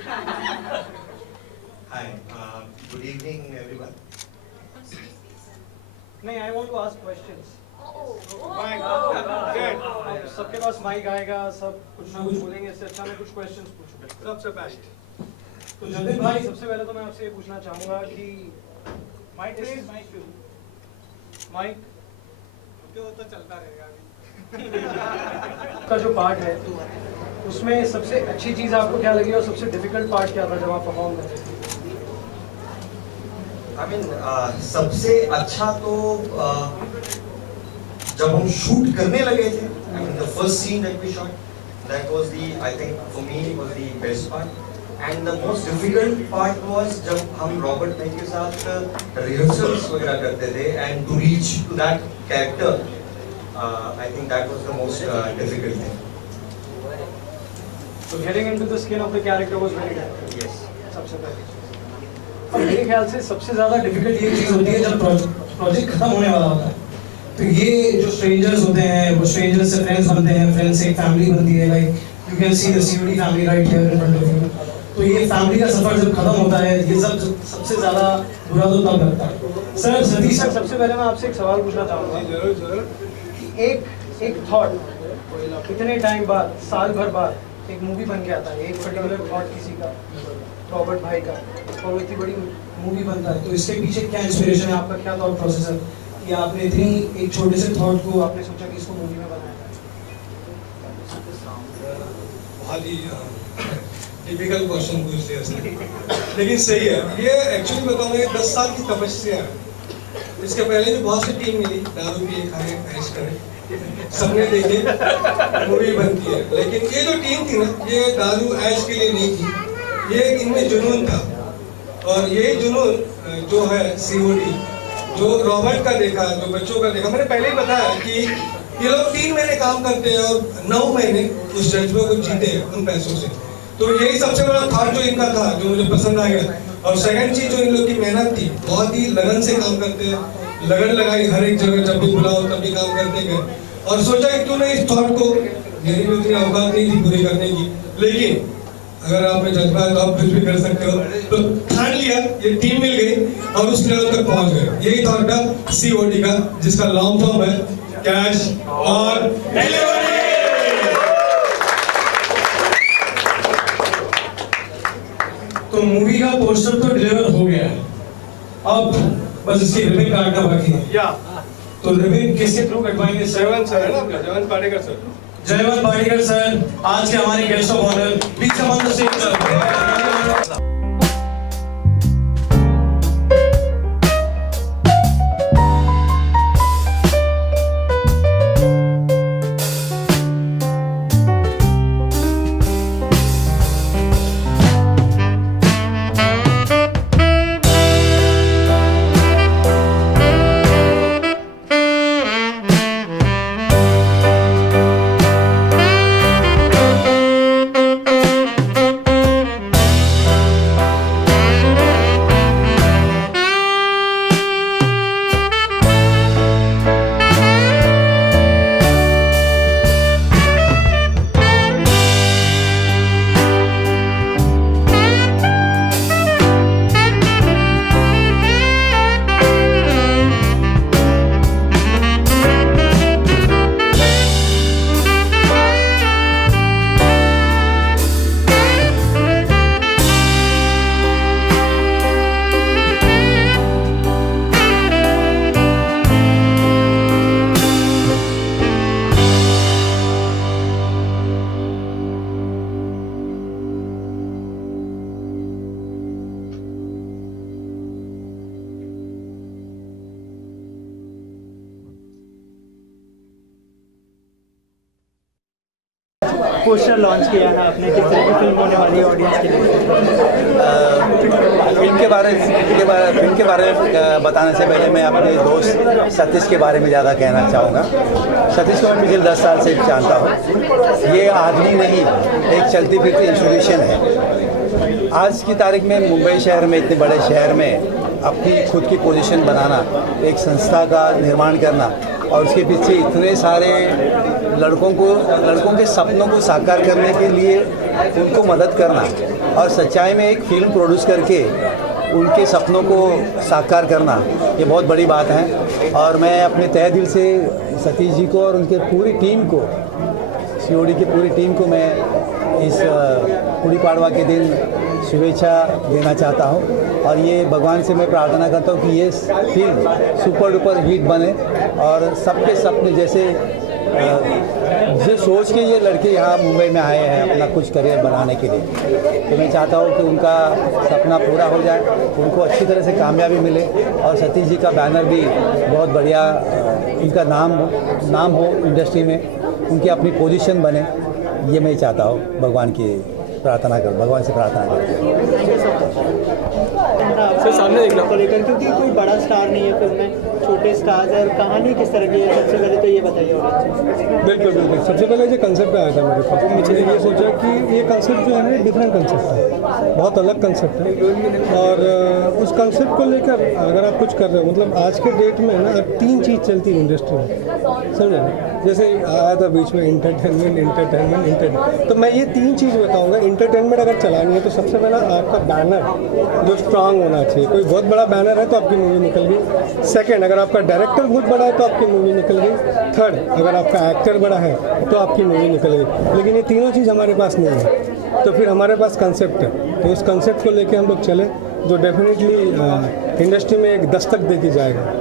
Hi, good evening everyone. नहीं, I want to ask questions. Mike अब सबके पास mic आएगा, सब कुछ ना कुछ बोलेंगे, इससे अच्छा मैं कुछ क्वेश्चंस पूछूं। सबसे बेस्ट। तो जतिन भाई, सबसे पहले तो मैं आपसे ये पूछना चाहूँगा कि माइक जो तो चलता रहेगा अभी। का जो पार्ट है उसमें सबसे अच्छी चीज़ आपको क्या लगी और सबसे डिफिकल्ट पार्ट क्या था जब आप परफॉर्म कर रहे थे? I mean, सबसे अच्छा तो जब हम शूट करने लगे थे, I mean the first scene that we shot, that was the, I think for me was the best part. And the most difficult part was जब हम रॉबर्ट भाई के साथ rehearsals वगैरह करते थे and to reach to that character, I think that was the most difficult thing. So getting into the skin of the character was very difficult. Yes. सबसे पहले और मेरे ख्याल से सबसे ज़्यादा डिफिकल्ट ये चीज़ होती है जब प्रोजेक्ट खत्म होने वाला होता है, तो ये जो स्ट्रेंजर्स होते हैं वो स्ट्रेंजर्स से फ्रेंड्स बनते हैं, फ्रेंड्स से एक फैमिली बनती है, like you can see the COD family right here in front of you. तो ये फैमिली का सफर जब खत्म होता है, ये सब सबसे ज़्यादा बुरा तो तब लगता है। सर सतीश सर, सबसे पहले मैं आपसे एक सवाल पूछना चाहूँगा। जरूर जरूर। एक थॉट इतने टाइम बाद, साल भर बाद एक मूवी बन के आता है, एक पर्टिकुलर थॉट किसी का, रॉबर्ट भाई का, और इतनी बड़ी मूवी बनता है, तो इसके पीछे क्या इंस्पिरेशन है आपका, क्या थॉट प्रोसेस है कि आपने इतनी एक छोटे से थॉट को आपने सोचा कि इसको मूवी में बनाया जाए? बहुत ही टिपिकल क्वेश्चन पूछ लिया सर, लेकिन सही है। ये एक्चुअली बताऊंगा, 10 साल की तपस्या है। इसके पहले भी बहुत सी टीम मिली, दारू पिए खाए ऐश करे, सबने देखे मूवी बनती है। लेकिन ये जो टीम थी ना, ये दारू ऐश के लिए नहीं थी, ये इनमें जुनून था। और यही जुनून जो है सीओडी, जो रॉबर्ट का देखा, जो बच्चों का देखा, मैंने पहले ही बताया कि ये लोग 3 महीने काम करते हैं और 9 महीने उस जज्बे को जीते हैं उन पैसों से। तो यही सबसे बड़ा था जो इनका था, जो मुझे पसंद आ गया। और सेकंड चीज जो इन लोग की मेहनत थी, बहुत ही लगन से काम करते हैं, लगन लगाई हर एक जगह, जब भी बुलाओ तब भी काम करते गए। और सोचा कि क्यों नहीं इस थॉट को, मेरी भी उतनी औकात नहीं थी पूरी करने की, लेकिन अगर आप में जज्बा है तो आप कुछ भी कर सकते हो। तो ठान लिया, ये टीम मिल गई और उस लेवल तक पहुंच गए। यही थॉट था सीओडी का, जिसका लॉन्ग फॉर्म है कैश और डिलीवरी। तो मूवी का पोस्टर तो डिलीवर हो गया है, अब बस इसकी रिबन काटना बाकी है। या तो रिबन किसके थ्रू कटवाएंगे? जयवंत सर है ना आपका, जयवंत पाटेकर सर। जयवंत पाटेकर सर आज के हमारे guest of honour, please come on the stage sir. Poster launch किया है आपने, किस तरह की फिल्म होने वाली है ऑडियंस के लिए? फिल्म के बारे में बताने से पहले मैं अपने दोस्त सतीश के बारे में ज़्यादा कहना चाहूँगा। सतीश को मैं पिछले 10 साल से जानता हूँ। ये आदमी नहीं, एक चलती फिरती इंस्टीट्यूशन है। आज की तारीख में मुंबई शहर में, इतने बड़े शहर में अपनी खुद की पोजीशन बनाना, एक संस्था का निर्माण करना और उसके पीछे इतने सारे लड़कों के सपनों को साकार करने के लिए उनको मदद करना, और सच्चाई में एक फिल्म प्रोड्यूस करके उनके सपनों को साकार करना ये बहुत बड़ी बात है। और मैं अपने तहे दिल से सतीश जी को और उनके पूरी टीम को, सीओडी की पूरी टीम को मैं इस गुड़ी पाड़वा के दिन शुभेच्छा देना चाहता हूँ। और ये भगवान से मैं प्रार्थना करता हूँ कि ये फिल्म सुपर डुपर हिट बने और सबके सपने जैसे जो सोच के ये लड़के यहाँ मुंबई में आए हैं अपना कुछ करियर बनाने के लिए, तो मैं चाहता हूँ कि उनका सपना पूरा हो जाए, उनको अच्छी तरह से कामयाबी मिले और सतीश जी का बैनर भी बहुत बढ़िया, उनका नाम हो इंडस्ट्री में, उनकी अपनी पोजीशन बने, ये मैं चाहता हूँ। भगवान से प्रार्थना करता सर सामने देखना को लेकर, क्योंकि कोई बड़ा स्टार नहीं है फिल्म में, छोटे स्टार्स और कहानी किस तरह की है, सबसे पहले तो ये बताइए। बिल्कुल बिल्कुल, सबसे पहले जो कंसेप्ट आया था मेरे पास, मुझे ये सोचा कि ये कंसेप्ट जो है ना डिफरेंट कंसेप्ट है, बहुत अलग कंसेप्ट है। और उस कंसेप्ट को लेकर अगर आप कुछ कर रहे हो, मतलब आज के डेट में ना 3 चीज़ चलती है इंडस्ट्री में, समझे? जैसे आया था बीच में इंटरटेनमेंट, तो मैं ये 3 चीज़ बताऊँगा। इंटरटेनमेंट अगर चलानी है तो सबसे पहला आपका बैनर जो स्ट्रांग होना चाहिए, कोई बहुत बड़ा बैनर है तो आपकी मूवी निकल गई। सेकंड, अगर आपका डायरेक्टर बहुत बड़ा है तो आपकी मूवी निकल गई। थर्ड, अगर आपका एक्टर बड़ा है तो आपकी मूवी निकल गई। लेकिन ये तीनों चीज़ हमारे पास नहीं है, तो फिर हमारे पास कंसेप्ट है, तो उस कंसेप्ट को लेके हम लोग चले जो डेफिनेटली इंडस्ट्री में एक दस्तक देती जाएगा।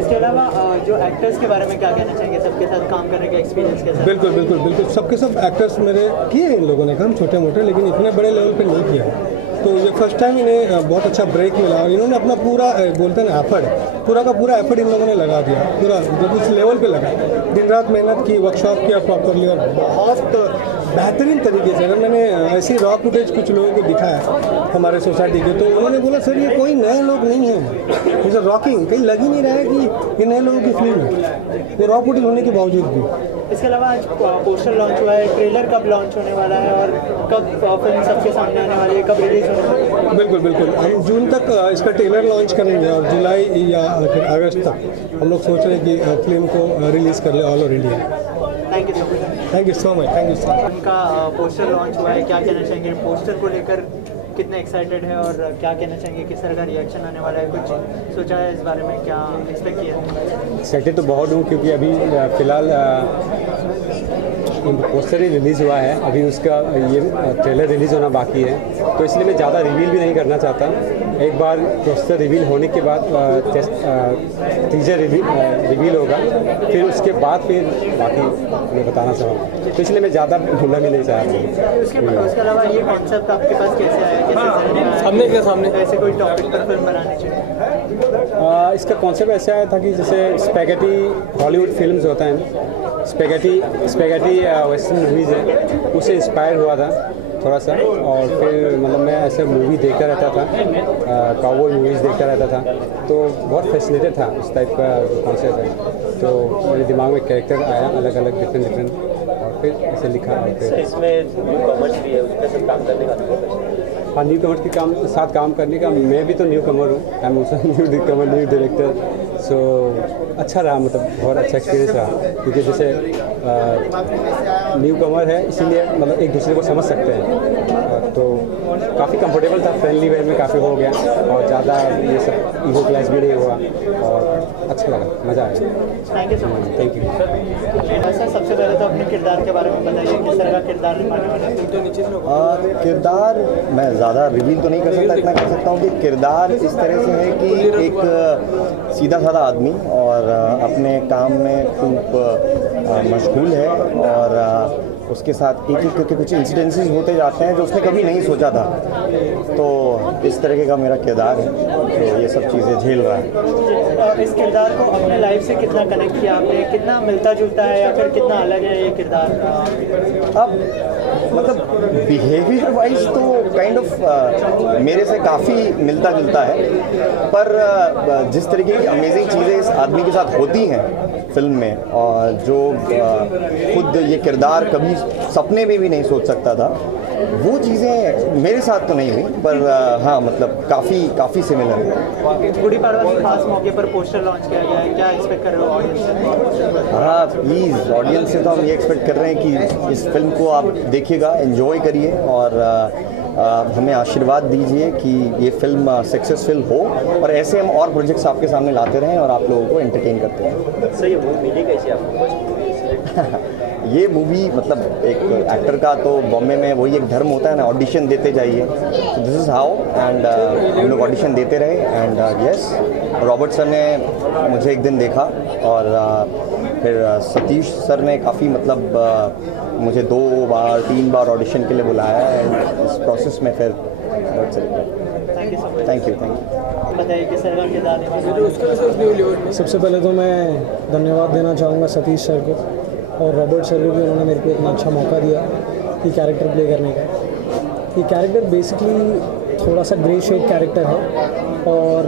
इसके अलावा जो एक्टर्स के बारे में क्या कहना चाहेंगे, सबके साथ काम करने का एक्सपीरियंस कैसा? बिल्कुल सबके सब एक्टर्स मेरे किए इन लोगों ने काम, छोटे मोटे, लेकिन इतने बड़े लेवल पे नहीं किया है। तो ये फर्स्ट टाइम इन्हें बहुत अच्छा ब्रेक मिला और इन्होंने अपना पूरा बोलते हैं ना एफर्ट, पूरा का पूरा एफर्ट इन लोगों ने लगा दिया, पूरा जब उस लेवल पे लगा, दिन रात मेहनत की, वर्कशॉप किया प्रॉपरली और बहुत बेहतरीन तरीके से। अगर मैंने ऐसी रॉ फुटेज कुछ लोगों को दिखाया हमारे सोसाइटी के, तो उन्होंने बोला सर ये कोई नए लोग नहीं हैं, जैसे रॉकिंग कहीं लग ही नहीं रहा है कि ये नए लोगों की फिल्म है, वो रॉ फुटेज होने के बावजूद भी। इसके अलावा आज पोस्टर लॉन्च हुआ है, ट्रेलर कब लॉन्च होने वाला है और कब फिल्म सबके सामने आने वाली है, कब रिलीज होने वाली है? बिल्कुल हम जून तक इसका ट्रेलर लॉन्च करेंगे और जुलाई या फिर अगस्त तक हम लोग सोच रहे हैं कि फिल्म को रिलीज़ कर ले all over India. Thank you so much. Thank you so much. उनका पोस्टर लॉन्च हुआ है, क्या कहना चाहेंगे पोस्टर को लेकर, कितने एक्साइटेड है और क्या कहना चाहेंगे, किस तरह का रिएक्शन आने वाला है, कुछ सोचा है इस बारे में, क्या एक्सपेक्ट किया है? एक्साइटेड तो बहुत हूँ क्योंकि अभी फ़िलहाल पोस्टर ही रिलीज़ हुआ है, अभी उसका ये ट्रेलर रिलीज़ होना बाकी है, तो इसलिए मैं ज़्यादा रिवील भी नहीं करना चाहता। एक बार पोस्टर रिवील होने के बाद टीजर रिवील होगा, फिर उसके बाद फिर बाकी मैं बताना चाहूँगा, तो इसलिए मैं ज़्यादा भूलना भी नहीं चाहता। उसके अलावा ये कॉन्सेप्ट आपके पास कैसे आया, कैसे सामने ऐसे कोई टॉपिक पर फिल्म बनानी चाहिए? इसका कॉन्सेप्ट ऐसा आया था कि जैसे स्पैगेटी हॉलीवुड फिल्म्स होता है, स्पैगेटी वेस्टर्न मूवीज़ है, उससे इंस्पायर हुआ था थोड़ा सा। और फिर मतलब मैं ऐसे मूवी देखता रहता था, काउबॉय मूवीज़ देखता रहता था, तो बहुत फैसिनेटेड था उस टाइप का कॉन्सेप्ट है। तो मेरे दिमाग में कैरेक्टर आया अलग अलग डिफरेंट, और फिर ऐसे लिखा। और फिर इसमें न्यू कमर्स भी है, उसके साथ काम करने का हाँ, न्यू कमर्स के साथ काम करने का, मैं भी तो न्यू कमर हूँ, I am also newcomer, new director. So अच्छा रहा, मतलब बहुत अच्छा एक्सपीरियंस रहा, क्योंकि जैसे न्यू कमर है इसीलिए मतलब एक दूसरे को समझ सकते हैं, तो काफ़ी कंफर्टेबल था, फ्रेंडली वे में काफ़ी हो गया और ज़्यादा ये सब ईगो क्लैश भी नहीं हुआ और अच्छा लगा, मज़ा आया। Thank you so much. Thank you sir, सबसे पहले तो अपने किरदार के बारे में बताइए, किस तरह का किरदार निभाने वाले हैं? किरदार मैं ज़्यादा रिवील तो नहीं कर सकता, इतना कर सकता हूँ कि किरदार इस तरह से है कि एक सीधा साधा आदमी और अपने काम में खूब मशगूल है और उसके साथ एक एक करके कुछ इंसिडेंसेस होते जाते हैं जो उसने कभी नहीं सोचा था, तो इस तरीके का मेरा किरदार है, तो ये सब चीज़ें झेल रहा है। इस किरदार को अपने लाइफ से कितना कनेक्ट किया आपने, कितना मिलता जुलता है या फिर कितना अलग है ये किरदार? अब मतलब बिहेवियर वाइज तो काइंड ऑफ मेरे से काफ़ी मिलता जुलता है, पर जिस तरीके की अमेजिंग चीज़ें इस आदमी के साथ होती हैं फिल्म में, और जो खुद ये किरदार कभी सपने में भी नहीं सोच सकता था, वो चीज़ें मेरे साथ तो नहीं हुई, पर हाँ मतलब काफ़ी सिमिलर है। गुड़ी पाड़वा के खास मौके पर पोस्टर लॉन्च किया गया है, क्या एक्सपेक्ट कर रहे हो ऑडियंस से? हाँ प्लीज़, ऑडियंस से तो हम ये एक्सपेक्ट कर रहे हैं कि इस फिल्म को आप देखिएगा, एंजॉय करिए और हमें आशीर्वाद दीजिए कि ये फिल्म सक्सेसफुल हो और ऐसे हम और प्रोजेक्ट्स आपके सामने लाते रहें और आप लोगों को एंटरटेन करते रहें। सर ये मूवी मिली कैसे आपको? ये मूवी मतलब एक एक्टर का तो बॉम्बे में वही एक धर्म होता है ना, ऑडिशन देते जाइए, तो दिस इज़ हाउ। एंड हम लोग ऑडिशन देते रहे एंड यस, रॉबर्ट सर ने मुझे एक दिन देखा और फिर सतीश सर ने काफ़ी मतलब मुझे 2 बार 3 बार ऑडिशन के लिए बुलाया एंड इस प्रोसेस में फिर थैंक यू। बताइए कि सर का किरदार। सबसे पहले तो मैं धन्यवाद देना चाहूँगा सतीश सर को और रॉबर्ट सर को कि उन्होंने मेरे को इतना अच्छा मौका दिया कि कैरेक्टर प्ले करने का। ये कैरेक्टर बेसिकली थोड़ा सा ग्रे शेड कैरेक्टर है और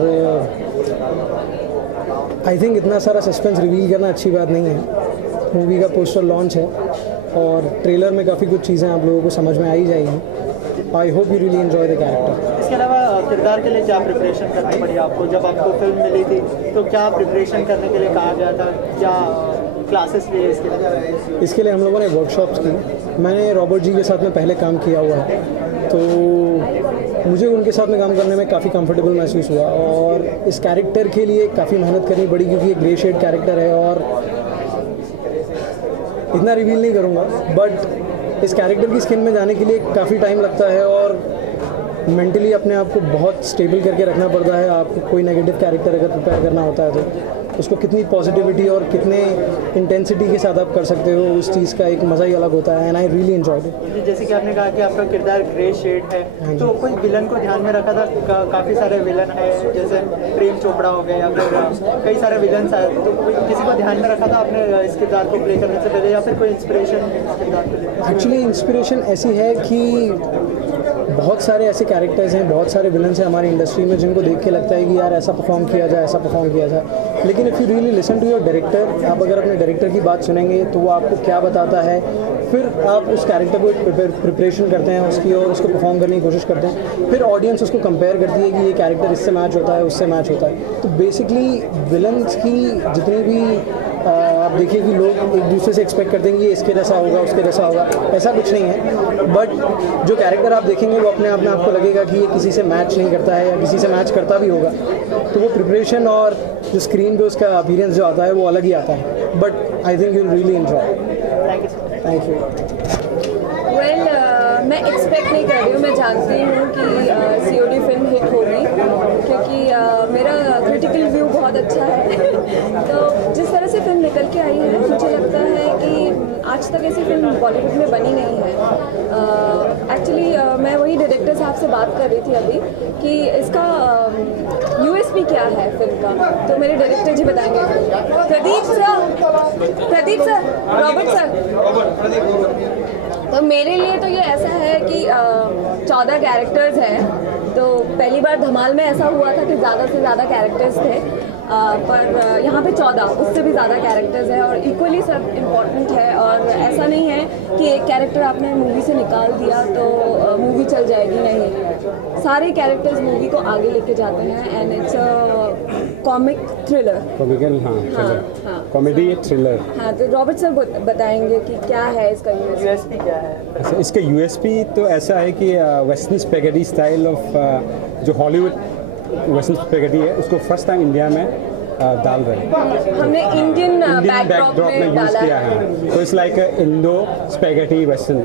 आई थिंक इतना सारा सस्पेंस रिवील करना अच्छी बात नहीं है। मूवी का पोस्टर लॉन्च है और ट्रेलर में काफ़ी कुछ चीज़ें आप लोगों को समझ में आ ही जाएगी। I hope you really enjoy the character. इसके अलावा किरदार के लिए क्या प्रिपरेशन करनी पड़ी आपको? जब आपको फिल्म मिली थी तो क्या प्रिपरेशन करने के लिए कहा गया था, क्या क्लासेस लिए इसके लिए हम लोगों ने वर्कशॉप्स की। मैंने रॉबर्ट जी के साथ में पहले काम किया हुआ है तो मुझे उनके साथ में काम करने में काफ़ी कंफर्टेबल महसूस हुआ और इस कैरेक्टर के लिए काफ़ी मेहनत करनी पड़ी क्योंकि ये ग्रे शेड कैरेक्टर है और इतना रिवील नहीं करूँगा बट इस कैरेक्टर की स्किन में जाने के लिए काफ़ी टाइम लगता है और मेंटली अपने आप को बहुत स्टेबल करके रखना पड़ता है। आपको कोई नेगेटिव कैरेक्टर अगर प्रिपेयर करना होता है तो उसको कितनी पॉजिटिविटी और कितने इंटेंसिटी के साथ आप कर सकते हो, उस चीज़ का एक मज़ा ही अलग होता है and I really enjoyed it. जैसे कि आपने कहा कि आपका किरदार ग्रे शेड है, तो कोई विलन को ध्यान में रखा था? काफ़ी सारे विलन है, जैसे प्रेम चोपड़ा हो गए या फिर कई सारे विलन आए, तो किसी को ध्यान में रखा था आपने इस किरदार को प्ले करने से पहले या फिर कोई इंस्पिरेशन किरदार को लेकर? एक्चुअली इंस्पिरेशन ऐसी है कि बहुत सारे ऐसे कैरेक्टर्स हैं, बहुत सारे विलन्स हैं हमारी इंडस्ट्री में जिनको देख के लगता है कि यार ऐसा परफॉर्म किया जाए, ऐसा परफॉर्म किया जाए। लेकिन if you really listen to your director, आप अगर अपने डायरेक्टर की बात सुनेंगे तो वो आपको क्या बताता है, फिर आप उस कैरेक्टर को प्रिपरेशन करते हैं उसकी और उसको परफॉर्म करने की कोशिश करते हैं, फिर ऑडियंस उसको कंपेयर करती है कि ये कैरेक्टर इससे मैच होता है, उससे मैच होता है। तो बेसिकली विलन्स की जितनी भी आप देखिए कि लोग एक दूसरे से एक्सपेक्ट करते हैं कि ये इसके जैसा होगा, उसके जैसा होगा, ऐसा कुछ नहीं है। बट जो कैरेक्टर आप देखेंगे वो अपने आप में आपको लगेगा कि ये किसी से मैच नहीं करता है या किसी से मैच करता भी होगा। तो वो प्रिपरेशन और जो स्क्रीन पे उसका अपीयरेंस जो आता है वो अलग ही आता है। But I think you really enjoy. Thank you. Well मैं एक्सपेक्ट नहीं कर रही हूँ, मैं जानती हूँ कि COD फिल्म हिट होगी क्योंकि मेरा क्रिटिकल व्यू बहुत अच्छा है। तो जिस तरह से फिल्म निकल के आई है मुझे लगता है कि आज तक ऐसी फिल्म बॉलीवुड में बनी नहीं है। एक्चुअली मैं वही डायरेक्टर साहब से बात कर रही थी अभी कि इसका USP क्या है फिल्म का, तो मेरे डायरेक्टर जी बताएंगे। Pradeep sir, Robert sir. तो मेरे लिए तो ये ऐसा है कि 14 कैरेक्टर्स हैं, तो पहली बार धमाल में ऐसा हुआ था कि ज़्यादा से ज़्यादा कैरेक्टर्स थे, पर यहाँ पे 14 उससे भी ज़्यादा कैरेक्टर्स हैं और इक्वली सब इम्पॉर्टेंट है। और ऐसा नहीं है कि एक कैरेक्टर आपने मूवी से निकाल दिया तो मूवी चल जाएगी, नहीं, सारे कैरेक्टर्स मूवी को आगे लेके जाते हैं and it's a comic thriller. Comical, हाँ, कॉमेडी थ्रिलर। हाँ, तो रॉबर्ट सर बताएंगे कि क्या है इसका USP क्या है? अच्छा, इसका USP तो ऐसा है कि वेस्टर्न स्पेगेटी स्टाइल ऑफ जो हॉलीवुड वेस्टर्न स्पेगेटी है उसको फर्स्ट टाइम इंडिया में डाल रहे हैं। हमने इंडियन बैकड्रॉप में यूज़ किया है, तो it's like Indo spaghetti western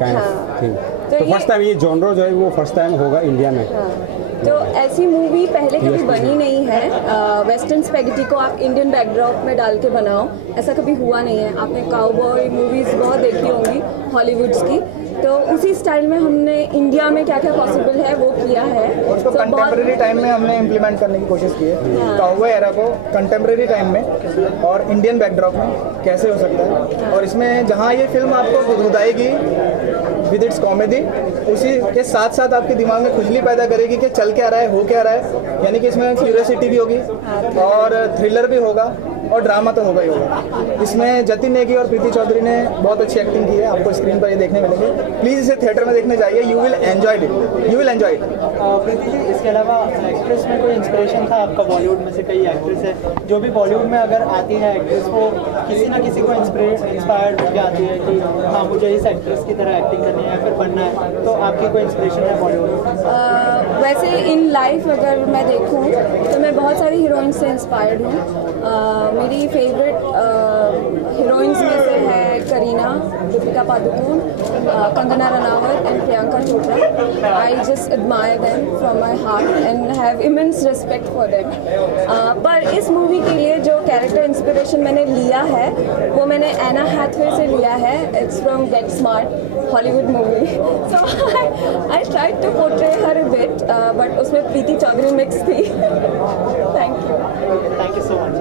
kind of thing. तो फर्स्ट टाइम ये जॉनर जो है वो फर्स्ट टाइम होगा इंडिया में। तो ऐसी मूवी पहले कभी बनी नहीं है। वेस्टर्न स्पेगेटी को आप इंडियन बैकड्रॉप में डाल के बनाओ, ऐसा कभी हुआ नहीं है। आपने काउबॉय मूवीज़ बहुत देखी होंगी हॉलीवुड्स की, तो उसी स्टाइल में हमने इंडिया में क्या क्या पॉसिबल है वो किया है। और उसको कंटेम्प्रेरी टाइम में हमने इम्प्लीमेंट करने की कोशिश की है। काउबॉय एरा को कंटेम्प्रेरी टाइम में और इंडियन बैकड्रॉप में कैसे हो सकता है, और इसमें जहाँ ये फिल्म आपको गुदगुदाएगी विद इट्स कॉमेडी, उसी के साथ साथ आपके दिमाग में खुजली पैदा करेगी कि चल क्या रहा है, हो क्या रहा है, यानी कि इसमें क्यूरियोसिटी भी होगी और थ्रिलर भी होगा और ड्रामा तो होगा ही होगा। इसमें जतिन नेगी और प्रीति चौधरी ने बहुत अच्छी एक्टिंग की है, आपको स्क्रीन पर ये देखने मिलेंगे। प्लीज़ इसे थिएटर में देखने जाइए, you will enjoy it, you will enjoy it. Preeti ji, इसके अलावा एक्ट्रेस में कोई इंस्पिरेशन था आपका? बॉलीवुड में से कई एक्ट्रेस है जो भी बॉलीवुड में अगर आती है एक्ट्रेस, वो किसी ना किसी को इंस्पायर्ड होकर आती है कि हाँ मुझे इस एक्ट्रेस की तरह एक्टिंग करनी है या फिर बनना है, तो आपकी कोई इंस्पिरेशन है बॉलीवुड में? वैसे इन लाइफ अगर मैं देखूं तो मैं बहुत सारी हीरोइन से इंस्पायर्ड हूँ। मेरी फेवरेट हीरोइंस में से है Kareena, Deepika Padukone, Kangana Ranaut and Priyanka Chopra. I just admire them from my heart and have immense respect for them. पर इस मूवी के लिए जो कैरेक्टर इंस्पिरेशन मैंने लिया है वो मैंने एना हैथवे से लिया है। It's from Get Smart, Hollywood movie. So I tried to portray her a bit, but उसमें प्रीति चौधरी मिक्स थी। Thank you so much.